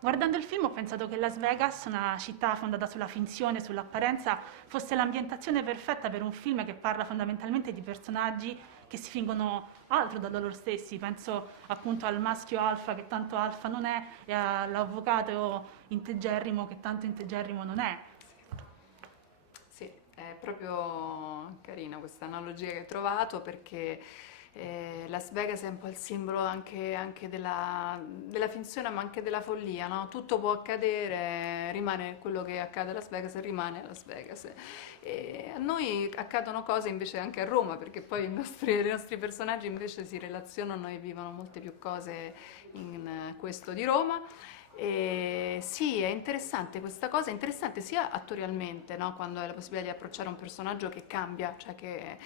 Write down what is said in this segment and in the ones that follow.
Guardando il film ho pensato che Las Vegas, una città fondata sulla finzione, sull'apparenza, fosse l'ambientazione perfetta per un film che parla fondamentalmente di personaggi che si fingono altro da loro stessi. Penso appunto al maschio alfa che tanto alfa non è e all'avvocato integerrimo che tanto integerrimo non è. Sì, è proprio carina questa analogia che hai trovato perché Las Vegas è un po' il simbolo anche della finzione ma anche della follia, no? Tutto può accadere, rimane quello che accade a Las Vegas e rimane a Las Vegas. E a noi accadono cose invece anche a Roma perché poi i nostri personaggi invece si relazionano e vivono molte più cose in questo di Roma. E sì, è interessante questa cosa, è interessante sia attorialmente, no? Quando hai la possibilità di approcciare un personaggio che cambia, cioè che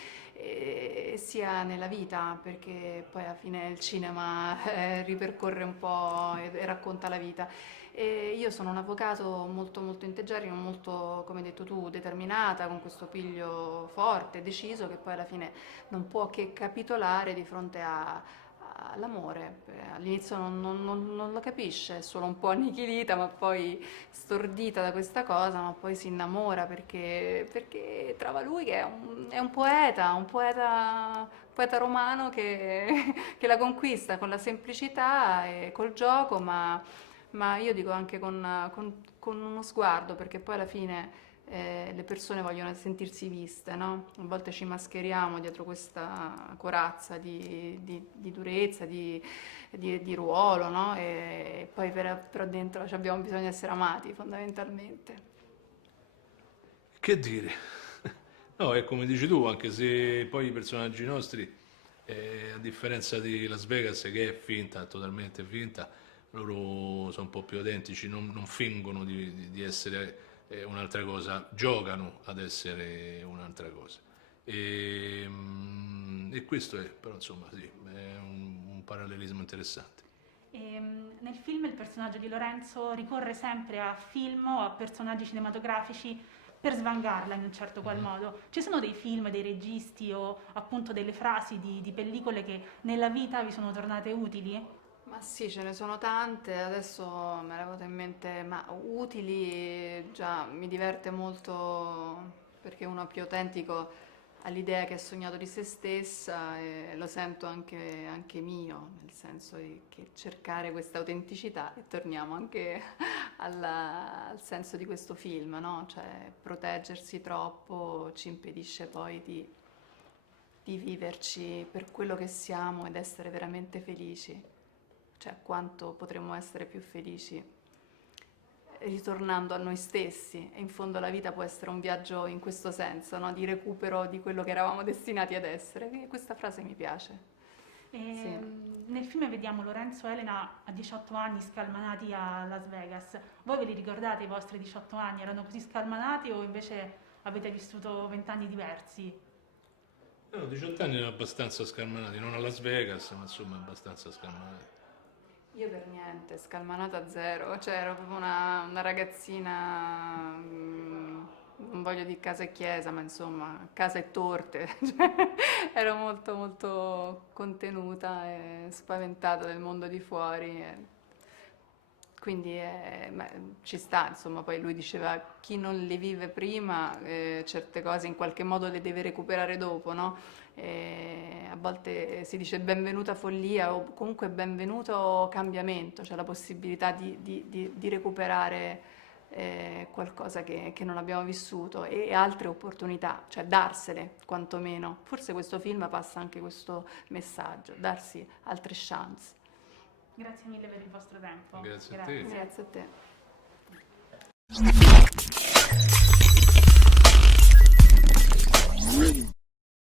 sia nella vita, perché poi alla fine il cinema ripercorre un po' e racconta la vita. E io sono un avvocato molto molto integerrimo, molto, come hai detto tu, determinata, con questo piglio forte, deciso, che poi alla fine non può che capitolare di fronte all'amore. All'inizio non lo capisce, è solo un po' annichilita, ma poi stordita da questa cosa, ma poi si innamora perché trova lui che è un poeta romano che la conquista con la semplicità e col gioco, ma io dico anche con uno sguardo, perché poi alla fine le persone vogliono sentirsi viste, no? A volte ci mascheriamo dietro questa corazza di durezza, di ruolo, no? E poi però dentro abbiamo bisogno di essere amati, fondamentalmente. Che dire? No, è come dici tu, anche se poi i personaggi nostri, a differenza di Las Vegas, che è finta, totalmente finta, loro sono un po' più autentici, non fingono di essere un'altra cosa, giocano ad essere un'altra cosa. E questo è, però insomma, sì, è un parallelismo interessante. Nel film il personaggio di Lorenzo ricorre sempre a film o a personaggi cinematografici per svangarla in un certo qual Mhm. modo. Ci sono dei film, dei registi o appunto delle frasi di pellicole che nella vita vi sono tornate utili? Ma sì, ce ne sono tante, adesso me ne è venuta in mente, ma utili già mi diverte molto perché uno più autentico ha l'idea che ha sognato di se stessa e lo sento anche mio, nel senso che cercare questa autenticità e torniamo anche al senso di questo film, no? Cioè proteggersi troppo ci impedisce poi di viverci per quello che siamo ed essere veramente felici. Cioè quanto potremmo essere più felici ritornando a noi stessi e in fondo la vita può essere un viaggio in questo senso, no? Di recupero di quello che eravamo destinati ad essere. E questa frase mi piace. Sì. Nel film vediamo Lorenzo e Elena a 18 anni scalmanati a Las Vegas. Voi ve li ricordate i vostri 18 anni? Erano così scalmanati o invece avete vissuto 20 anni diversi? No, 18 anni erano abbastanza scalmanati, non a Las Vegas, ma insomma abbastanza scalmanati. Io per niente, scalmanata zero, cioè ero proprio una ragazzina, non voglio dire casa e chiesa, ma insomma casa e torte, cioè, ero molto molto contenuta e spaventata del mondo di fuori. Quindi ci sta, insomma, poi lui diceva chi non le vive prima, certe cose in qualche modo le deve recuperare dopo, no? A volte si dice benvenuta follia o comunque benvenuto cambiamento, cioè la possibilità di recuperare qualcosa che non abbiamo vissuto e altre opportunità, cioè darsele quantomeno. Forse questo film passa anche questo messaggio, darsi altre chance. Grazie mille per il vostro tempo. Grazie a te. Grazie. Grazie a te.